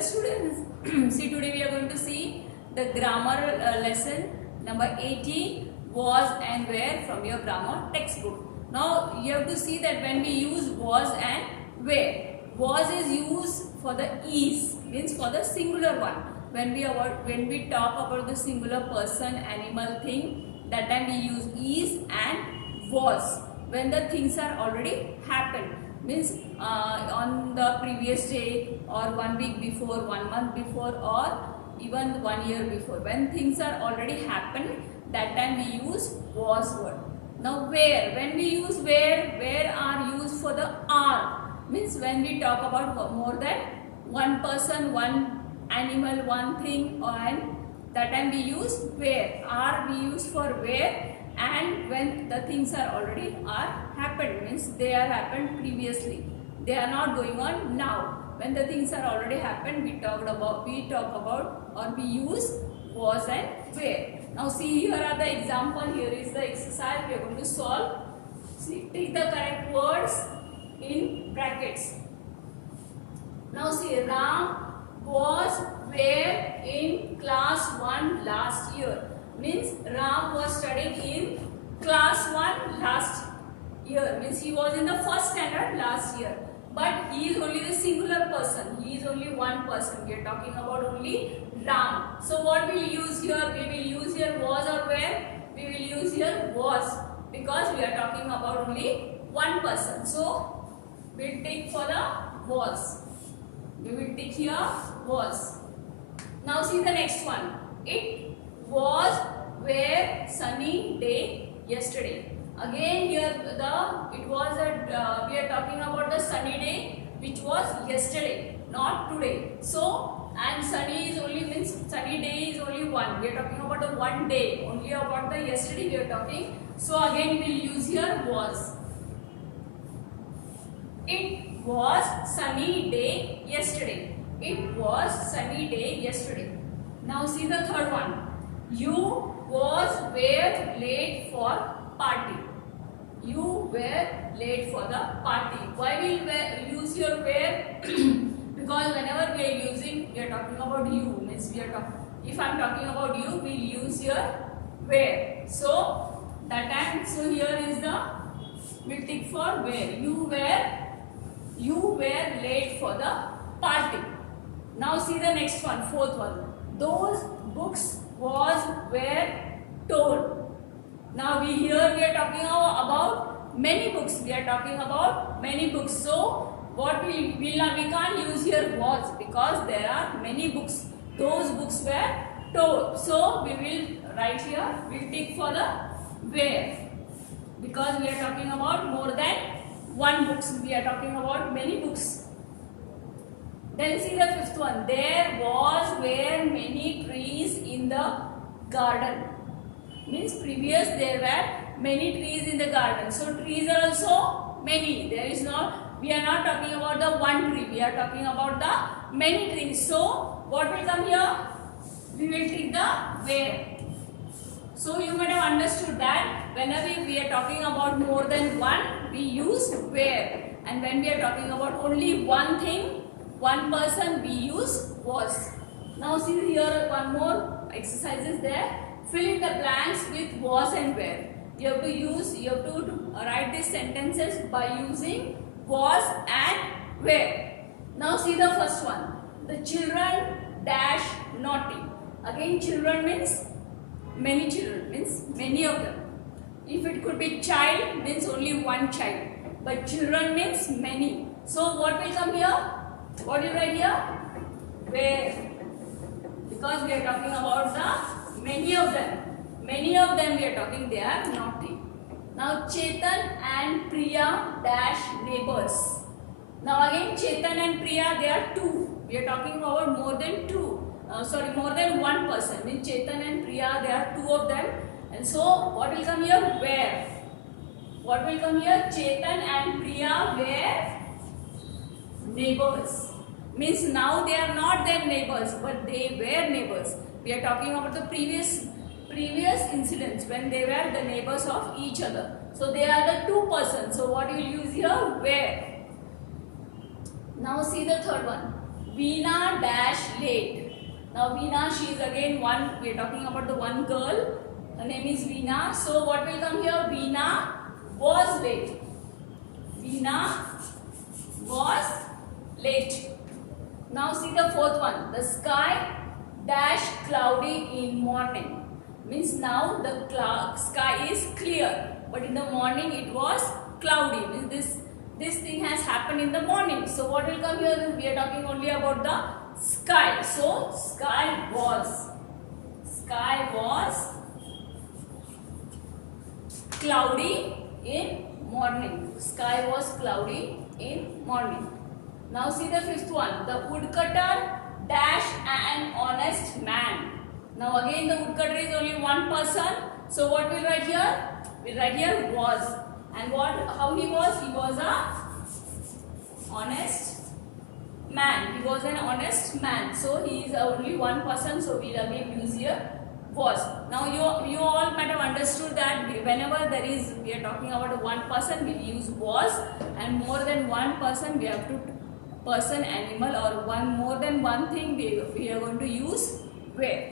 Dear students, see today we are going to see the grammar lesson number 18, was and where from your grammar textbook. Now you have to see that when we use was and where, was is used for the is, means for the singular one. When we talk about the singular person, animal, thing, that time we use is and was when the things are already happened, means on the previous day or 1 week before, 1 month before, or even 1 year before. When things are already happened, that time we use was word. Now where, when we use where are used for the are, means when we talk about more than one person, one animal, one thing, and that time we use where. Are we use for where, and when the things are already happened, means they are happened previously, they are not going on now. When the things are already happened, we talk about or we use was and where. Now see, here are the example. Here is the exercise we are going to solve. See, take the correct words in brackets. Now see, Ram was where in class 1 last year. Means Ram was studying in class 1 last year. Means he was in the first standard last year. But he is only the singular person. He is only one person. We are talking about only Ram. So what we will use here? We will use here was or where? We will use here was, because we are talking about only one person. So we will take for the was. We will take here was. Now see the next one. It was where sunny day yesterday. Again here it was we are talking about the sunny day which was yesterday, not today. So and sunny is only, means sunny day is only one. We are talking about the one day, only about the yesterday we are talking. So again we will use here was. It was sunny day yesterday. It was sunny day yesterday. Now see the third one. You were late for party. You were late for the party. Why will we use your were? Because whenever we are using, we are talking about you. Means we are talking. If I am talking about you, we will use your where. So that time. So here is the. We'll tick for where. You were late for the party. Now see the next one, fourth one. Those books were told. Now we are talking about many books. We are talking about many books. So what we can't use here was, because there are many books. Those books were told. So we will write here. We'll take for the where, because we are talking about more than one books. We are talking about many books. Then see the fifth one. There were many trees in the garden. Means previous there were many trees in the garden. So trees are also many. There is not. We are not talking about the one tree. We are talking about the many trees. So what will come here? We will take the where. So you might have understood that whenever we are talking about more than one, we use where, and when we are talking about only one thing, one person, we use was. Now see here one more exercise is there. Fill in the blanks with was and where. You have to write these sentences by using was and where. Now see the first one. The children dash naughty. Again children means many children, means many of them. If it could be child, means only one child. But children means many. So what will come here? What do you write here? Where. Because we are talking about the many of them. Many of them we are talking, they are naughty. Now Chetan and Priya dash neighbors. Now again Chetan and Priya, they are two. We are talking about more than two. More than one person. Means Chetan and Priya, there are two of them. And so what will come here? Where. What will come here? Chetan and Priya were neighbors. Means now they are not their neighbors, but they were neighbors. We are talking about the previous incidents when they were the neighbors of each other. So they are the two persons. So what you will use here? Where. Now see the third one. Veena dash late. Now Veena, she is again one. We are talking about the one girl. Her name is Veena. So what will come here? Veena was late. Veena was late. Now see the fourth one. The sky dash cloudy in morning. Means now the sky is clear, but in the morning it was cloudy. Means this thing has happened in the morning. So what will come here? We are talking only about the sky. So sky was cloudy in morning. Sky was cloudy in morning. Now see the fifth one. The woodcutter dash an honest man. Now again the woodcutter is only one person. So what we'll write here? We'll write here was. And how he was? He was a honest man. He was an honest man. So he is only one person. So we'll again use here was. Now you all might have understood that whenever we are talking about one person, we use was, and more than one person we have to person, animal, or more than one thing we are going to use were.